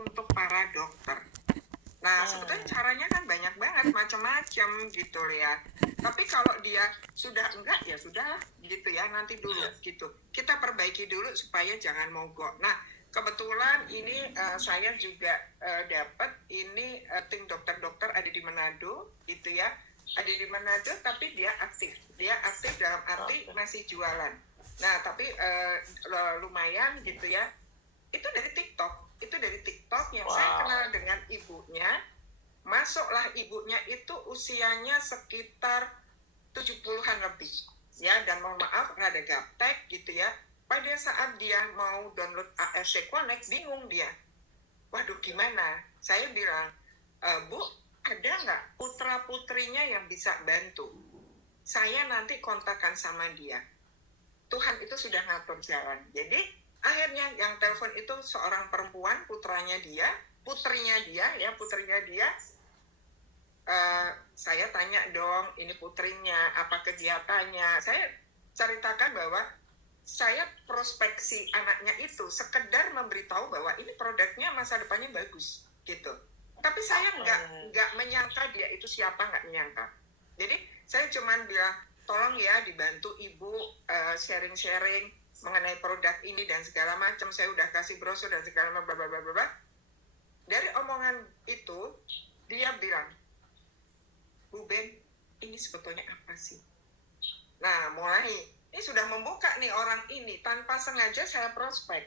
untuk para dokter. Nah, sebetulnya caranya kan banyak banget, macam-macam gitu ya. Tapi kalau dia sudah enggak, ya sudah gitu ya, nanti dulu gitu. Kita perbaiki dulu supaya jangan mogok. Nah, kebetulan ini saya juga dapat ini tim dokter-dokter ada di Manado gitu ya. Ada di Manado tapi dia aktif. Dia aktif dalam arti masih jualan. Nah, tapi lumayan gitu ya. Itu dari TikTok yang saya kenal dengan ibunya. Masuklah ibunya itu usianya sekitar 70-an lebih ya, dan mohon maaf nggak ada gaptek gitu ya. Pada saat dia mau download ARC Connect bingung dia, waduh gimana. Saya bilang, Bu, ada nggak putra putrinya yang bisa bantu, saya nanti kontakkan sama dia. Tuhan itu sudah ngatur jalan. Jadi akhirnya yang telepon itu seorang perempuan, putrinya dia. Saya tanya dong, ini putrinya, apa kegiatannya. Saya ceritakan bahwa saya prospeksi anaknya itu sekedar memberitahu bahwa ini produknya masa depannya bagus gitu. Tapi saya nggak menyangka dia itu siapa, nggak menyangka. Jadi saya cuman bilang, tolong ya dibantu ibu sharing-sharing mengenai produk ini dan segala macam. Saya udah kasih brosur dan segala macam. Dari omongan itu dia bilang, Bu Ben, ini sebetulnya apa sih? Nah, mulai ini sudah membuka nih orang ini, tanpa sengaja saya prospek.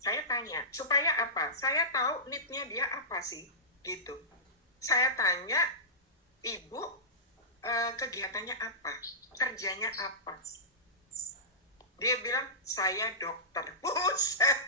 Saya tanya, supaya apa? Saya tahu need-nya dia apa sih, gitu. Saya tanya, Ibu kegiatannya apa? Kerjanya apa? Dia bilang, saya dokter. Buset,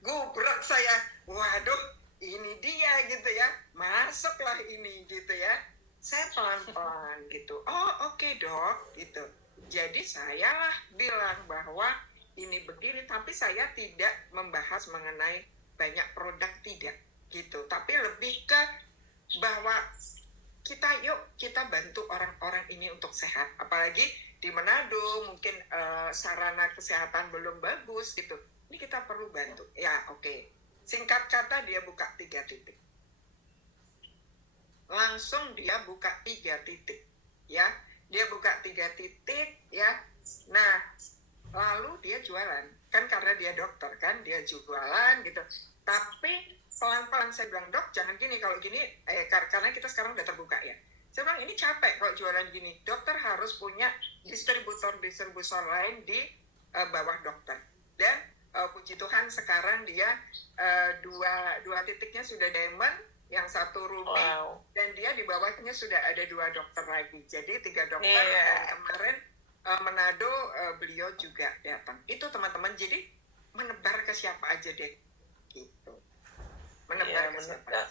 gubrak saya. Waduh, ini dia gitu ya. Masuklah ini gitu ya. Saya pelan-pelan gitu. Oh oke, Dok gitu. Jadi saya lah bilang bahwa ini begini, tapi saya tidak membahas mengenai banyak produk, tidak gitu. Tapi lebih ke bahwa kita bantu orang-orang ini untuk sehat. Apalagi di Manado mungkin sarana kesehatan belum bagus gitu. Ini kita perlu bantu. Ya oke. Singkat kata dia buka 3 titik. Langsung dia buka 3 titik. Ya, dia buka 3 titik ya. Nah, lalu dia jualan. Kan karena dia dokter kan, dia jualan gitu. Tapi pelan-pelan saya bilang, Dok jangan gini, kalau gini karena kita sekarang udah terbuka ya. Saya bilang ini capek kalau jualan gini. Dokter harus punya distributor lain di bawah dokter. Dan puji Tuhan sekarang dia dua titiknya sudah diamond, yang satu ruby, dan dia di bawahnya sudah ada 2 dokter lagi. Jadi 3 dokter. Dan kemarin Manado beliau juga datang. Itu teman-teman, jadi menebar ke siapa aja deh gitu. Menebar ke siapa aja.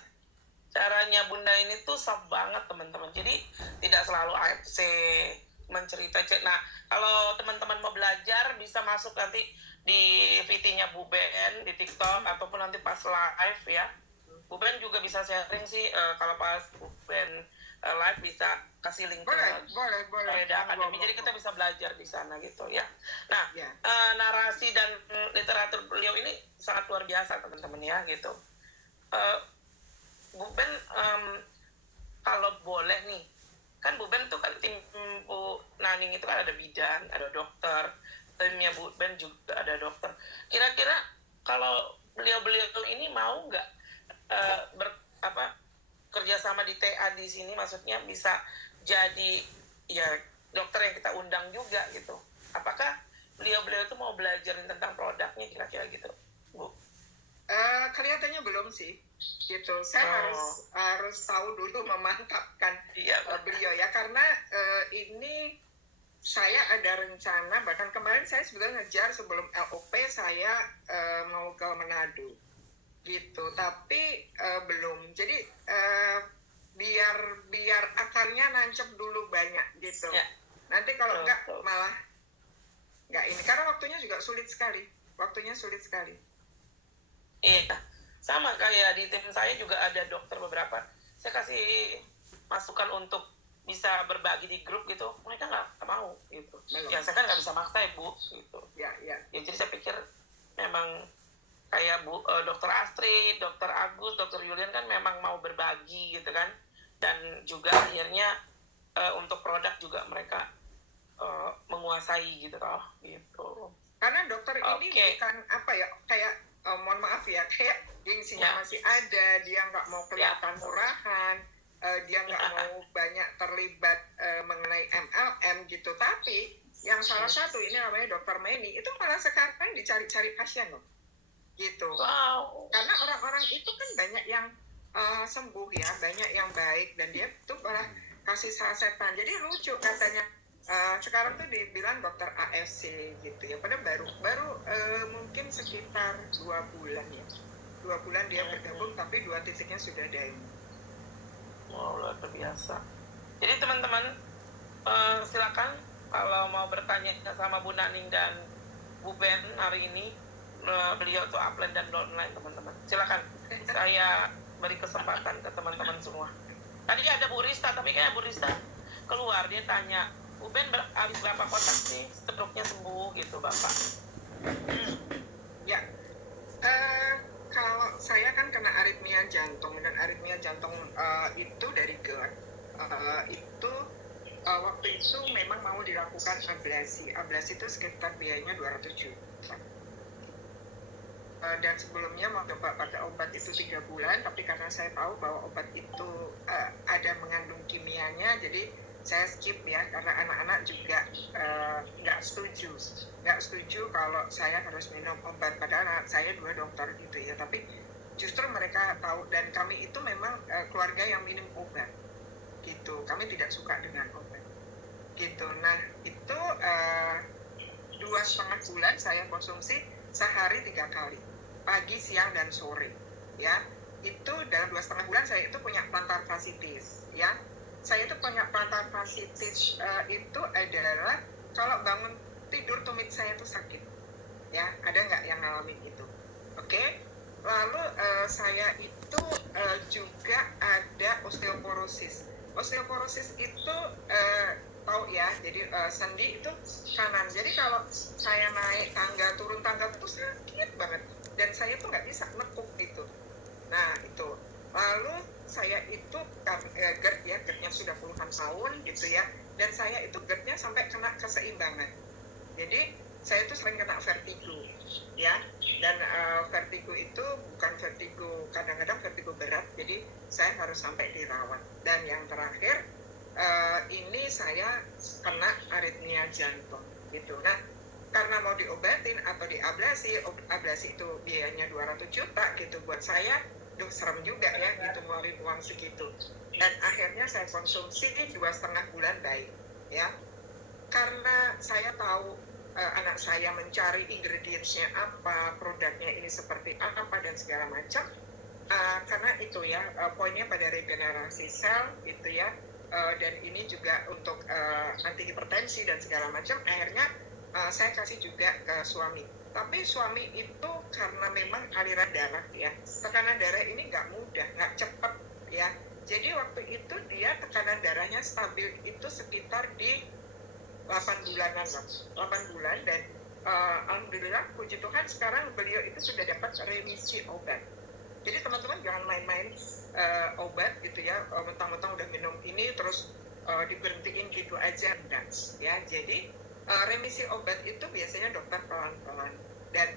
Caranya Bunda ini tuh sah banget teman-teman. Jadi tidak selalu AFC menceritakan. Nah, kalau teman-teman mau belajar bisa masuk nanti di VT-nya Bu Ben di TikTok ataupun nanti pas live ya. Bu Ben juga bisa sharing sih kalau pas Bu Ben live bisa kasih link boleh. Akademi. Jadi kita bisa belajar di sana gitu ya. Nah, narasi dan literatur beliau ini sangat luar biasa teman-teman ya gitu. Bu Ben kalau boleh nih, kan Bu Ben tuh kan tim Bu Naning itu kan ada bidan, ada dokter, timnya Bu Ben juga ada dokter. Kira-kira kalau beliau ini mau nggak kerjasama di TA di sini, maksudnya bisa jadi ya dokter yang kita undang juga gitu. Apakah beliau itu mau belajarin tentang produknya kira-kira gitu, Bu? Kelihatannya belum sih gitu. Saya harus tahu dulu, memantapkan beliau ya, karena ini saya ada rencana, bahkan kemarin saya sebetulnya ngejar sebelum LOP saya mau ke Manado gitu, tapi belum. Jadi biar akarnya nancep dulu banyak gitu. Nanti kalau enggak malah enggak ini, karena waktunya juga sulit sekali. Iya, sama kayak di tim saya juga ada dokter beberapa. Saya kasih masukan untuk bisa berbagi di grup gitu, mereka nggak mau gitu. Ya saya kan nggak bisa maksa ya Bu gitu. Ya. Jadi saya pikir memang Dokter Agus, Dokter Julian kan memang mau berbagi gitu kan, dan juga akhirnya untuk produk juga mereka menguasai gitu loh, gitu. Karena dokter ini Oke. bukan apa ya, kayak mohon maaf ya, kayak gengsinya Ya. masih ada, dia nggak mau kelihatan murahan, dia nggak mau banyak terlibat mengenai MLM gitu. Tapi yang salah satu ini namanya Dokter Meni itu malah sekarang dicari-cari pasien loh, gitu. Wow. Karena orang-orang itu kan banyak yang sembuh ya, banyak yang baik, dan dia tuh malah kasih sasetan. Jadi lucu katanya. Sekarang tuh dibilang dokter AFC gitu ya, padahal baru mungkin sekitar 2 bulan ya, 2 bulan dia bergabung, tapi 2 titiknya sudah diamond. Wow, luar biasa. Jadi teman-teman silakan kalau mau bertanya sama Bu Naning dan Bu Ben hari ini, beliau tuh upline dan downline teman-teman. Silakan, saya beri kesempatan ke teman-teman semua. Tadi ada Bu Rista, tapi kayaknya Bu Rista keluar, dia tanya, Bu Ben habis berapa kotak sih stroke-nya sembuh gitu Bapak? Ya, kalau saya kan kena aritmia jantung, dan aritmia jantung itu dari GERD. Itu waktu itu memang mau dilakukan ablasi. Ablasi itu sekitar biayanya 200 juta. Dan sebelumnya mau coba pakai obat itu 3 bulan, tapi karena saya tahu bahwa obat itu ada mengandung kimianya, jadi saya skip ya, karena anak-anak juga nggak setuju kalau saya harus minum obat, padahal anak saya 2 dokter gitu ya, tapi justru mereka tahu, dan kami itu memang keluarga yang minum obat gitu, kami tidak suka dengan obat gitu. Nah itu 2,5 bulan saya konsumsi sehari 3 kali, pagi, siang, dan sore ya. Itu dalam 2,5 bulan saya itu punya plantar fasciitis ya. Saya itu punya plantar fasciitis itu adalah kalau bangun tidur tumit saya itu sakit ya. Ada nggak yang ngalamin itu? Oke. Lalu saya itu juga ada osteoporosis. Osteoporosis itu tahu ya, jadi sendi itu kanan. Jadi kalau saya naik tangga, turun tangga itu sakit banget, dan saya tuh nggak bisa nekuk gitu. Nah itu. Lalu saya itu GERD ya, GERD-nya sudah puluhan tahun gitu ya, dan saya itu GERD-nya sampai kena keseimbangan. Jadi saya itu sering kena vertigo ya, dan vertigo itu bukan vertigo, kadang-kadang vertigo berat, jadi saya harus sampai dirawat. Dan yang terakhir ini saya kena aritmia jantung gitu. Nah karena mau diobatin atau diablasi, ablasi itu biayanya 200 juta gitu, buat saya serem juga ya gitu ngeluarin uang segitu. Dan akhirnya saya konsumsi 2,5 bulan baik ya, karena saya tahu anak saya mencari ingredientsnya apa, produknya ini seperti apa, dan segala macam. Karena itu ya poinnya pada regenerasi sel gitu ya, dan ini juga untuk anti hipertensi dan segala macam. Akhirnya saya kasih juga ke suami. Tapi suami itu karena memang aliran darah ya, tekanan darah ini nggak mudah, nggak cepat ya. Jadi waktu itu dia tekanan darahnya stabil itu sekitar di 8 bulanan lah, 8 bulan, dan alhamdulillah puji Tuhan sekarang beliau itu sudah dapat remisi obat. Jadi teman-teman jangan main-main obat gitu ya, mentang-mentang udah minum ini terus diberhentiin gitu aja, enggak ya. Jadi remisi obat itu biasanya dokter pelan-pelan. Dan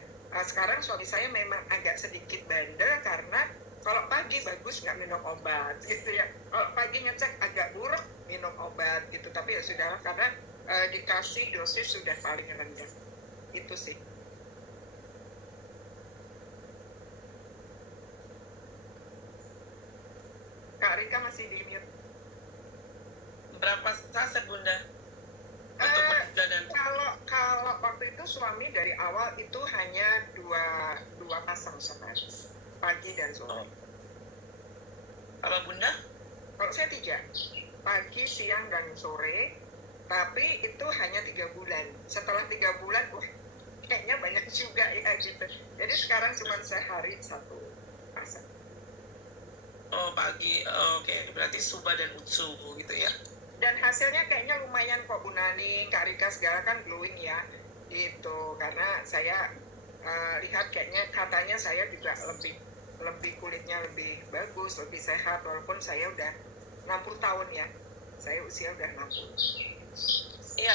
sekarang suami saya memang agak sedikit bandel, karena kalau pagi bagus nggak minum obat gitu ya, kalau pagi ngecek agak buruk minum obat gitu. Tapi ya sudah, karena dikasih dosis sudah paling rendah. Itu sih. Kak Rika masih di mute. Berapa saset Bunda? Untuk dan Kalau waktu itu suami dari awal itu hanya dua pasang sehari, pagi dan sore. Kalau Bunda? Kalau saya 3, pagi, siang, dan sore. Tapi itu hanya 3 bulan. Setelah 3 bulan, wah kayaknya banyak juga ya gitu. Jadi sekarang cuma sehari 1 pasang. Oh pagi, oke. Berarti Suba dan Utsu gitu ya. Dan hasilnya kayaknya lumayan kok Bu Nani, Kak Rika segala kan glowing ya gitu. Karena saya lihat kayaknya katanya saya juga lebih kulitnya lebih bagus, lebih sehat, walaupun saya udah 60 tahun ya. Saya usia udah 60. Iya,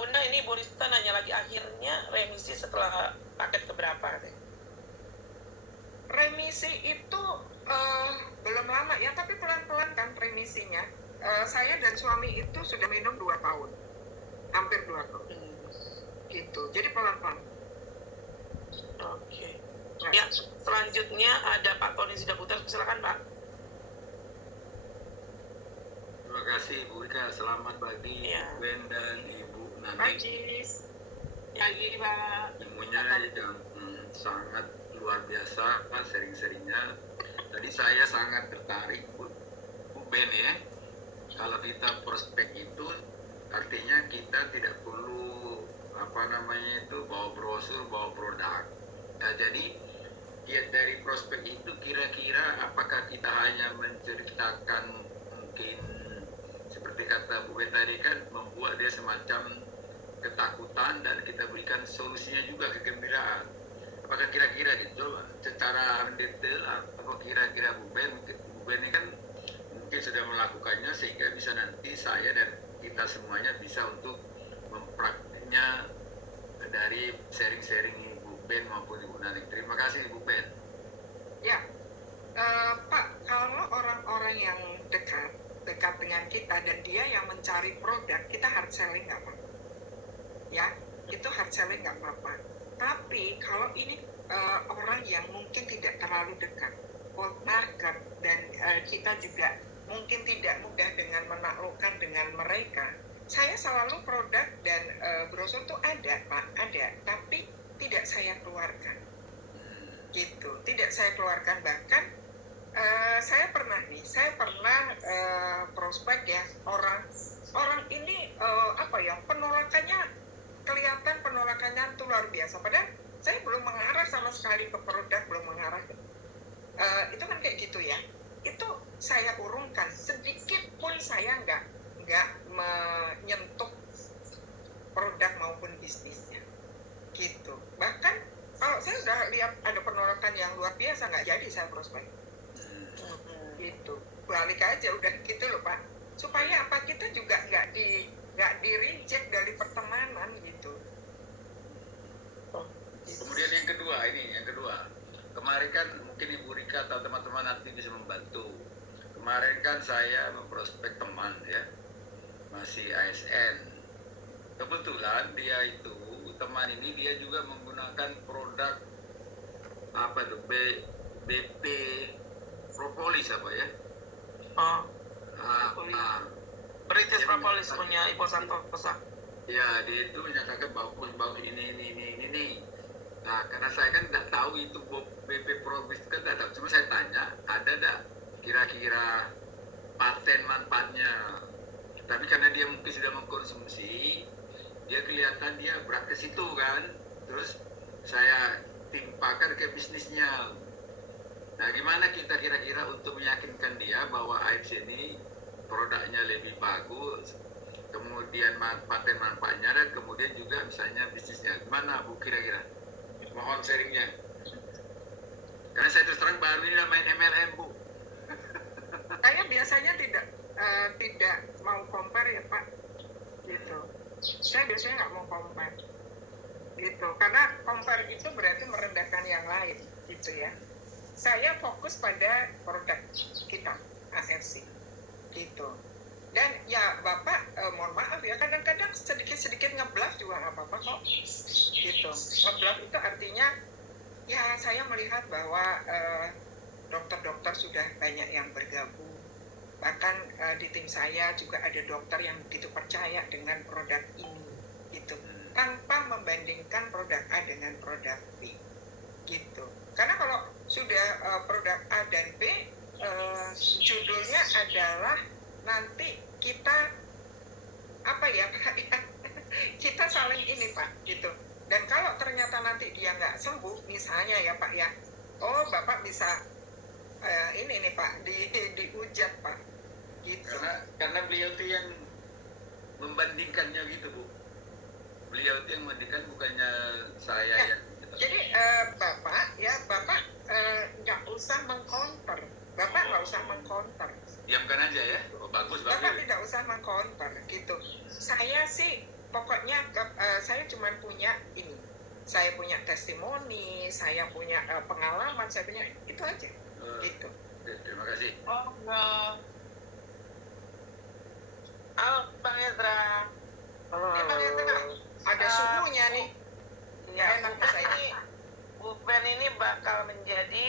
Bunda, ini Bu Rista nanya lagi, akhirnya remisi setelah paket keberapa katanya? Remisi itu belum lama ya, tapi pelan-pelan kan remisinya. Saya dan suami itu sudah minum 2 tahun, hampir 2 tahun. Gitu, jadi pelan-pelan. Oke. Ya, selanjutnya ada Pak Tony Sidaputra, silakan Pak. Terima kasih Bu Rika, selamat pagi Ya. Ben dan Ibu Nani. Pagi. Pagi Pak. Ilmunya yang sangat luar biasa, sering-seringnya. Tadi saya sangat tertarik Bu Ben ya. Kalau kita prospek itu artinya kita tidak perlu bawa brosur, bawa produk. Nah, jadi ya, dari prospek itu kira-kira apakah kita hanya menceritakan mungkin seperti kata Bu Ben tadi kan membuat dia semacam ketakutan dan kita berikan solusinya juga kegembiraan. Apakah kira-kira gitu secara detail apa kira-kira Bu Ben ini kan mungkin sudah melakukannya sehingga bisa nanti saya dan kita semuanya bisa untuk mempraktiknya dari sharing-sharing Ibu Ben maupun Ibu Nani. Terima kasih Ibu Ben. Ya, Pak, kalau orang-orang yang dekat dengan kita dan dia yang mencari produk, kita hard selling nggak apa-apa. Ya, itu hard selling nggak apa-apa. Tapi kalau ini orang yang mungkin tidak terlalu dekat, cold market, dan kita juga mungkin tidak mudah dengan menaklukkan dengan mereka, saya selalu produk dan brosur tuh ada Pak, ada, tapi tidak saya keluarkan. Gitu, tidak saya keluarkan. Bahkan saya pernah prospek ya, orang ini penolakannya tuh luar biasa, padahal saya belum mengarah sama sekali ke produk, belum mengarah itu kan kayak gitu ya. Itu saya urungkan, sedikit pun saya nggak menyentuh produk maupun bisnisnya gitu. Bahkan kalau saya udah lihat ada penolakan yang luar biasa, nggak jadi saya prospek gitu, balik aja udah gitu loh Pak, supaya apa, kita juga nggak di reject dari pertemanan gitu. Kemudian yang kedua, kemarin kan mungkin Ibu Rika atau teman-teman nanti bisa membantu. Kemarin kan saya memprospek teman ya, masih ASN. Kebetulan teman ini dia juga menggunakan produk BP Propolis ya? British Propolis punya Ibu Santosa. Ya, dia itu menyatakan bagus ini. Nah, karena saya kan tidak tahu itu BP Propolis kan tidak tahu. Cuma saya tanya, ada tidak kira-kira paten manfaatnya? Tapi karena dia mungkin sudah mengkonsumsi, dia kelihatan dia berat ke situ kan. Terus saya timpakan ke bisnisnya. Nah, gimana kita kira-kira untuk meyakinkan dia bahwa AFC ini produknya lebih bagus, kemudian manfaatnya dan kemudian juga misalnya bisnisnya. Gimana Bu kira-kira? Mohon sharingnya. Karena saya terus terang baru ini main MLM Bu. Saya biasanya tidak mau compare ya Pak, gitu. Saya biasanya nggak mau compare, gitu. Karena compare itu berarti merendahkan yang lain, gitu ya. Saya fokus pada produk kita, AFC, gitu. Dan ya Bapak, mohon maaf ya, kadang-kadang sedikit-sedikit ngebluff juga nggak apa-apa kok, gitu. Ngebluff itu artinya, ya saya melihat bahwa dokter-dokter sudah banyak yang bergabung. Bahkan di tim saya juga ada dokter yang begitu percaya dengan produk ini, gitu. Tanpa membandingkan produk A dengan produk B, gitu. Karena kalau sudah produk A dan B, judulnya adalah nanti kita kita saling ini Pak, gitu. Dan kalau ternyata nanti dia nggak sembuh, misalnya ya Pak ya, oh Bapak bisa ini nih Pak, dihujat Pak, gitu. Karena beliau itu yang membandingkannya gitu Bu. Beliau itu yang membandingkan, bukannya saya Ya, yang gitu. jadi Bapak nggak usah testimoni, saya punya pengalaman, saya punya itu aja. Gitu. Terima kasih. Oh, enggak. Halo, Bang Ezra. Halo, Ini Bang Ezra, ada suhunya nih. Ya, Enak Bu Ben saya. Bu Ben ini bakal menjadi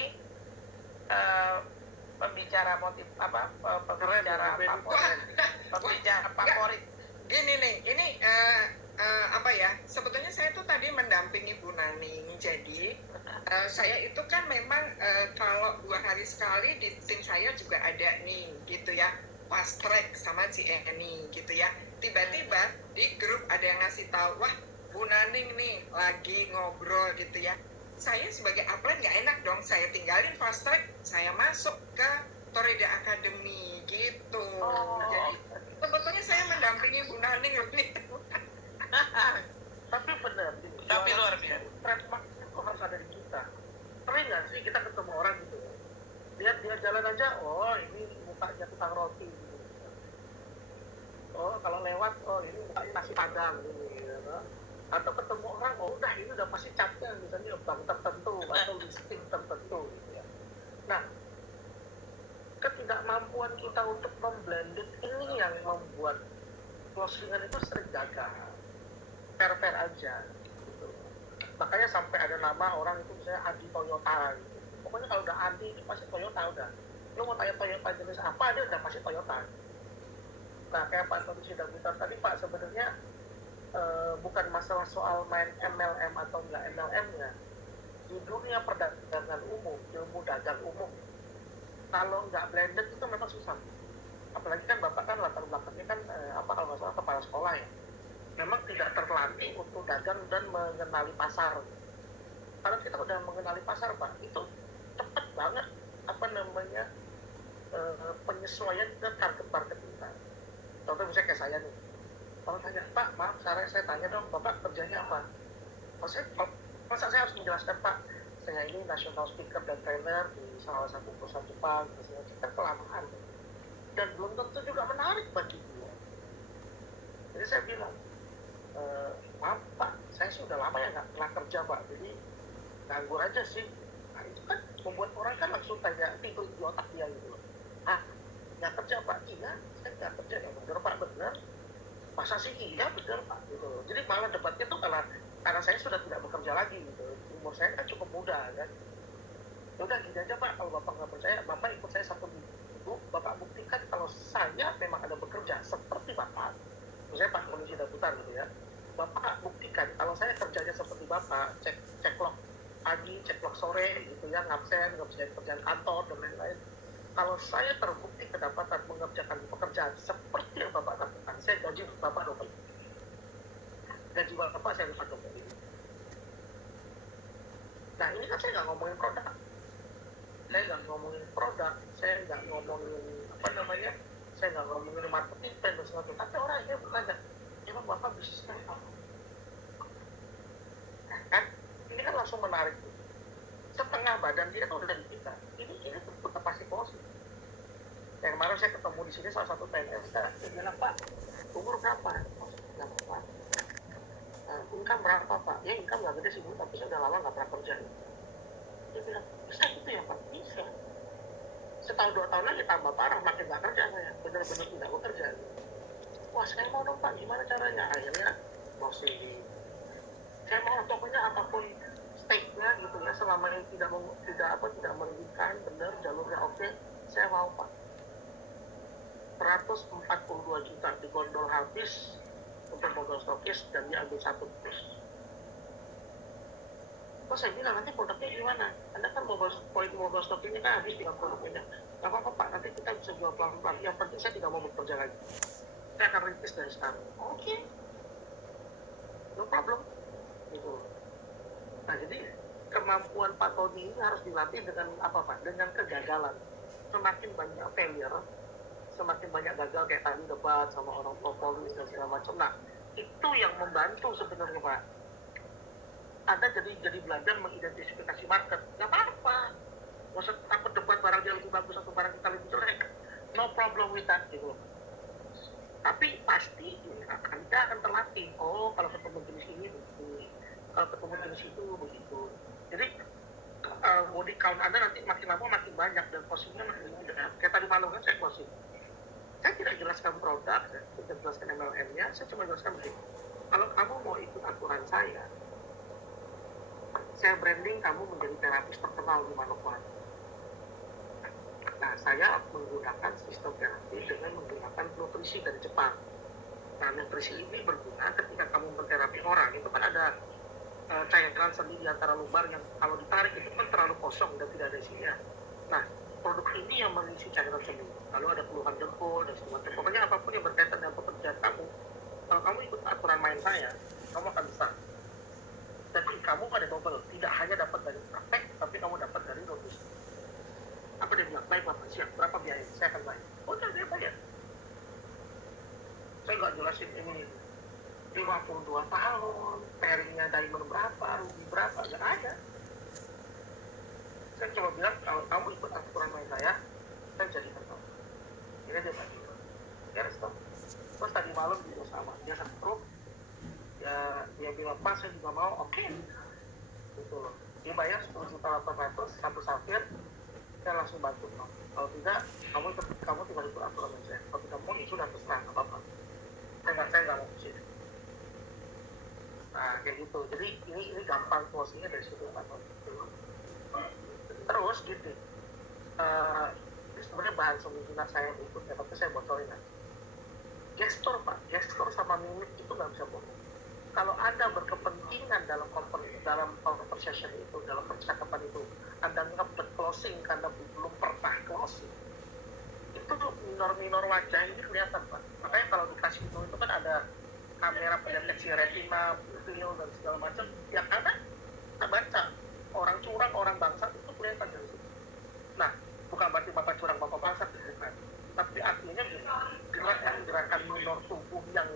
eh, pembicara pembicara Bu Ben. favorit. Pembicara favorit. Gini nih, ini apa ya? Sebetulnya saya tuh tadi mendampingi Bu Naning. Jadi saya itu kan memang kalau 2 hari sekali di tim saya juga ada nih, gitu ya. Fast track sama si Eni, gitu ya. Tiba-tiba di grup ada yang ngasih tahu, wah Bu Naning nih lagi ngobrol gitu ya. Saya sebagai upline nggak enak dong, saya tinggalin fast track, saya masuk ke Torida Academy gitu. Jadi sebetulnya saya mendampingi Bu Naning lebih. Tapi benar, Tapi luar biasa. trademark itu harus ada di kita. Sering nggak sih kita ketemu orang gitu, lihat dia jalan aja, oh ini mukanya tukang roti gitu. Oh kalau lewat, oh ini mukanya nasi padang gitu. Atau ketemu orang, oh udah ini udah pasti catnya misalnya bank tertentu atau listing tertentu gitu ya. Nah, ketidakmampuan kita untuk memblended ini yang membuat closingan itu sering gagal, fair aja gitu. Makanya sampai ada nama orang itu misalnya Adi Toyota gitu. Pokoknya kalau udah Adi itu pasti Toyota udah. Lo mau tanya Toyota jenis apa, dia udah pasti Toyota. Nah kayak Pak Tony sudah bilang tadi Pak, sebenarnya bukan masalah soal main MLM atau enggak MLM-nya. Di dunia perdagangan umum, ilmu dagang umum, kalau nggak blended itu memang susah. Apalagi kan Bapak kan latar belakangnya kan kalau nggak salah kepala sekolah ya. Memang tidak terlatih untuk dagang dan mengenali pasar. Kalau kita udah mengenali pasar Pak, itu cepat banget penyesuaian ke target market kita. Contoh misalnya kayak saya nih, kalau tanya Pak, maaf saya tanya dong, Bapak kerjanya apa? Masa saya harus menjelaskan Pak, saya ini national speaker dan trainer di salah satu perusahaan Jepang, misalnya kita kelamaan dan belum tentu juga menarik bagi dia. Jadi saya bilang, maaf Pak, saya sudah lama ya nggak pernah kerja Pak, jadi nganggur aja sih. Nah itu kan membuat orang kan langsung tanya, tidur di otak dia gitu loh. Nggak kerja Pak? Iya, saya nggak kerja. Ya bener Pak, bener. Masa sih iya bener Pak gitu. Jadi malah debatnya tuh karena saya sudah tidak bekerja lagi gitu. Umur saya kan cukup muda kan. Ya udah gini aja Pak, kalau Bapak nggak percaya, Bapak ikut saya 1 minggu, Bapak buktikan kalau saya memang ada bekerja seperti Bapak. Misalnya Pak Kondisi Daputar gitu ya. Bapak buktikan kalau saya kerjanya seperti Bapak, cek log pagi, cek log sore gitu ya, ngabsen kerjaan kantor dan lain-lain. Kalau saya terbukti kedapatan mengerjakan pekerjaan seperti yang Bapak lakukan, saya gaji Bapak double. Gaji Bapak saya lipat double. Nah ini kan saya nggak ngomongin produk. Saya nggak ngomongin produk, saya nggak ngomongin saya nggak ngomongin marketing plan dan sebagainya. Tapi orang akhirnya bertanya, emang Bapak bisnisnya apa? Kan ini kan langsung menarik. Setengah badan dia tuh udah di kita. Ini tetap pasti positif. Yang kemarin saya ketemu di sini salah satu PNS, dia bilang Pak, umur berapa? Income berapa Pak? Ya income nggak gede sih Bu, tapi saya udah lama nggak pernah kerja. Dia bilang, bisa gitu ya Pak? Bisa. Setahun 2 tahun lagi tambah parah, makin nggak kerja saya, bener-bener tidak bekerja. Wah saya mau dong Pak, gimana caranya? Akhirnya saya mau pokoknya apapun stake-nya gitu ya, selama ini tidak merugikan, benar jalurnya oke, saya mau Pak. 142 juta di gondol habis untuk modal stokis dan dia ambil 1 terus. Kok saya bilang nanti produknya gimana? Anda kan modal stokingnya kan habis 3 produknya. Gak apa-apa Pak, nanti kita bisa jual pelan-pelan. Yang penting saya tidak mau bekerja lagi. Saya akan rintis dari sekarang. Oke. No problem. Gitu. Nah jadi kemampuan Pak Tony ini harus dilatih dengan apa Pak? Dengan kegagalan. Semakin banyak failure, semakin banyak gagal kayak tadi debat sama orang propolis dan segala macam. Nah itu yang membantu sebenarnya Pak. Anda jadi belajar mengidentifikasi market. Gak apa-apa. Gak usah takut debat barang dia lebih bagus atau barang kita lebih jelek. No problem with that gitu. Tapi pasti Anda akan terlatih. Oh kalau ketemu jenis ini begini, kalau ketemu jenis itu begitu. body count Anda nanti makin lama makin banyak dan posisinya makin mudah. Kayak tadi malam kan saya closing. Saya tidak jelaskan produk, saya tidak jelaskan MLM-nya, saya cuma jelaskan begini. Kalau kamu mau ikut aturan saya branding kamu menjadi terapis terkenal di Manokwari. Nah, saya menggunakan sistem terapi dengan menggunakan nutrisi dari Jepang. Nah, nutrisi ini berguna ketika kamu menterapi orang. Itu kan ada cairan sendi di antara lumbar yang kalau ditarik itu kan terlalu kosong dan tidak ada isinya. Nah, produk ini yang mengisi cairan sendi. Lalu ada keluhan jempol dan semacamnya. Pokoknya apapun yang berkaitan dengan pekerjaan kamu, kalau kamu ikut aturan main saya, kamu akan bisa. Jadi kamu ada double, tidak hanya dapat dari praktek, tapi kamu dapat dari nutrisi. Apa dia bilang? Baik Bapak, siap. Berapa biaya? Saya akan bayar. Oh, dia bayar. Saya nggak jelasin ini 52 tahun, pairingnya diamond berapa, ruby berapa, nggak ada. Saya cuma bilang, kalau kamu ikut aturan main saya jadikan kamu. Ini dia tadi. Ya, stop. Terus tadi malam juga sama, dia setrum. Ya, dia bilang, Pak, saya juga mau, oke. Gitu loh. Dia bayar 10.800.000, satu safir, saya langsung bantu. Kalau tidak, kamu tinggal ikut aturan main saya. Kalau tidak mau, itu sudah terserah, nggak apa-apa. Saya nggak mau kesini. Nah, kayak gitu. Jadi ini gampang closingnya dari situ, Pak. Terus gitu. Ini sebenarnya bahan seminar saya ikut ya, tapi saya bocorin aja. Gestur, Pak. Gestur sama mimik itu nggak bisa bohong. Kalau Anda berkepentingan dalam conversation itu, dalam percakapan itu, Anda ngebet closing karena belum pernah closing, itu minor wajah ini kelihatan, Pak. Makanya kalau di kasino itu kan ada kamera pendeteksi retina, pupil dan segala macam. Ya karena kita baca orang curang, orang bangsat itu kelihatan dari situ. Nah, bukan berarti Bapak curang, Bapak bangsat, tapi artinya gerakan minor tubuh yang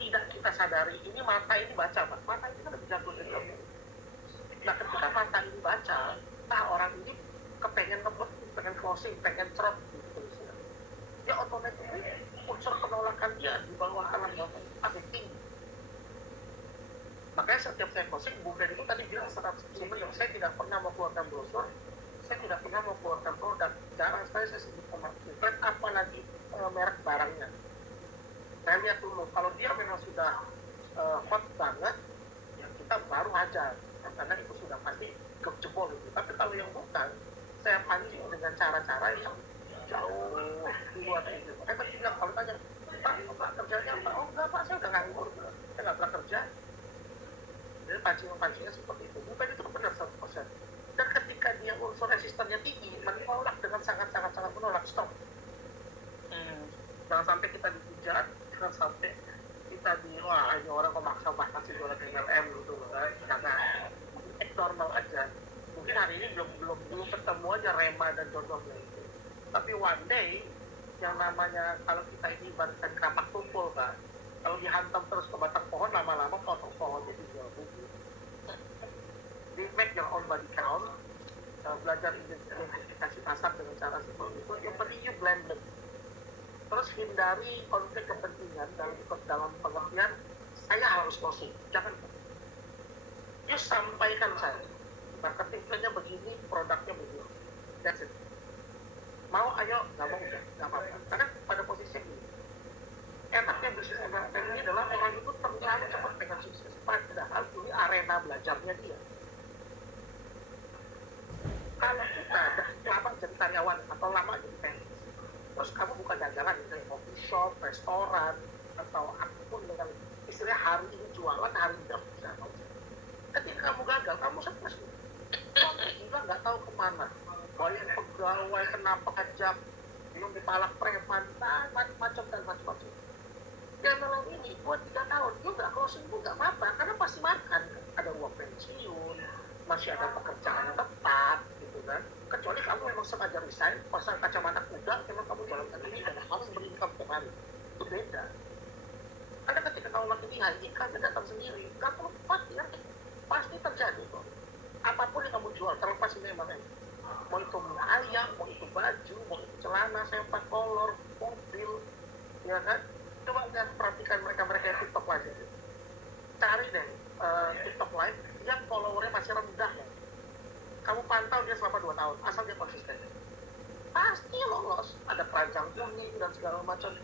tidak kita sadari. Ini mata ini baca, Pak. Mata ini kan lebih jago dari kamu. Nah, ketika mata ini baca, nah orang ini kepengen ngebut, pengen closing, pengen cerot gitu. Ya otomatis unsur penolakan dia di bawah alam bawah agak tinggi. Makanya setiap saya closing, Bu Ben itu tadi bilang 100% benar. Saya tidak pernah mau keluarkan brosur, saya tidak pernah mau keluarkan produk. Jarang sekali saya sebut sama brand, apalagi merek barangnya. Saya lihat dulu, kalau dia memang sudah hot banget, ya kita baru aja, karena itu sudah pasti jebol gitu. Tapi kalau yang bukan, saya pancing dengan cara-cara yang jauh di luar itu. Tadi bilang, kalau tanya, Pak kerjanya apa? Oh enggak Pak, saya udah nganggur, saya nggak pernah kerja. Jadi pancingnya seperti itu. Bukan itu benar 100%. Dan ketika dia unsur resistennya tinggi, menolak dengan sangat menolak, stop. Jangan sampai kita dihujat, jangan sampai kita wah ini orang kok maksa banget sih jualan MLM gitu, jangan. Normal aja. Mungkin hari ini belum ketemu aja rema dan jodohnya itu. Tapi one day yang namanya kalau kita ini ibaratkan kapak tumpul, Pak. Kalau dihantam terus ke batang pohon, lama-lama potong pohonnya dijual bumi. Di make your own body count, belajar identifikasi pasar dengan cara seperti itu. Yang penting you blend them. Terus hindari konflik kepentingan dalam pengertian saya harus closing. Jangan. You sampaikan saya. Marketingnya begini, produknya begini. That's it. Mau ayo, nggak mau udah, nggak apa-apa. Karena pada posisi ini, enaknya bisnis MLM ini adalah orang itu terlalu cepat pengen sukses. Padahal ini arena belajarnya dia. Kalau kita lama jadi karyawan atau lama jadi PNS, terus kamu buka dagangan misalnya coffee shop, restoran, atau apapun dengan istilahnya hari ini jualan, hari ini tidak bisa. Ketika kamu gagal, kamu stres. Kamu gila nggak tahu kemana. Banyak pegawai kena pajak, belum dipalak preman, macam-macam. Ya malam ini buat 3 tahun, dia nggak closing pun nggak apa-apa, karena pasti makan. Ada uang pensiun, masih ada pekerjaan tetap, gitu kan. Kecuali kamu memang sengaja resign, pasang kacamata kuda, memang kamu jalankan ini dan harus berincome tiap hari. Itu beda. Karena ketika kamu makin lihai, ikannya datang sendiri. Gak perlu pasti terjadi kok. Apapun yang kamu jual, terlepas ini emang mau itu mie ayam, mau itu baju, mau itu celana, sepak kolor, mobil, ya kan? Coba jangan perhatikan mereka yang TikTok live itu. Cari deh TikTok live yang followernya masih rendah ya. kamu pantau dia selama 2 tahun, asal dia konsisten. Pasti lolos, ada perancang kuning dan segala macam.